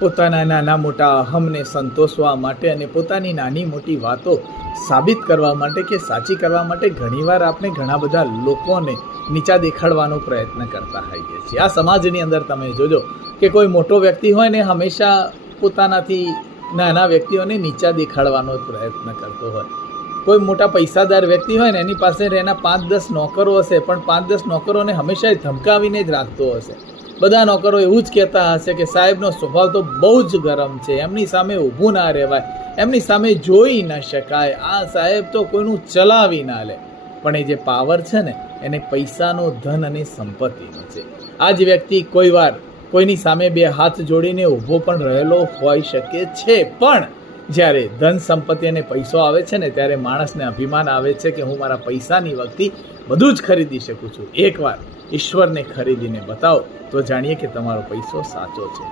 પોતાના નાના મોટા અહમને સંતોષવા માટે અને પોતાની નાની મોટી વાતો સાબિત કરવા માટે કે સાચી કરવા માટે ઘણીવાર આપણે ઘણા બધા લોકોને નીચા દેખાડવાનો પ્રયત્ન કરતા હોઈએ છીએ. આ સમાજની અંદર તમે જોજો કે કોઈ મોટો વ્યક્તિ હોય ને હંમેશા પોતાનાથી નાના વ્યક્તિઓને નીચા દેખાડવાનો પ્રયત્ન કરતો હોય. કોઈ મોટા પૈસાદાર વ્યક્તિ હોય ને એની પાસે એના 5-10 નોકરો હશે, પણ 5-10 નોકરોને હંમેશા ધમકાવીને જ રાખતો હશે. બધા નોકરો એવું જ કહેતા હશે કે સાહેબનો સ્વભાવ તો બહુ જ ગરમ છે, એમની સામે ઊભું ના રહેવાય, એમની સામે જોઈ ન શકાય, આ સાહેબ તો કોઈનું ચલાવી ના લે. પણ એ જે પાવર છે ને એને પૈસાનો, ધન અને સંપત્તિનો છે. આ જ વ્યક્તિ કોઈ વાર કોઈની સામે 2 હાથ જોડીને ઊભો પણ રહેલો હોઈ શકે છે, પણ જ્યારે ધન સંપત્તિ અને પૈસો આવે છે ને ત્યારે માણસને અભિમાન આવે છે કે હું મારા પૈસાની વગથી બધું જ ખરીદી શકું છું. એકવાર ઈશ્વરને ખરીદીને બતાવો તો જાણીએ કે તમારો પૈસો સાચો છે.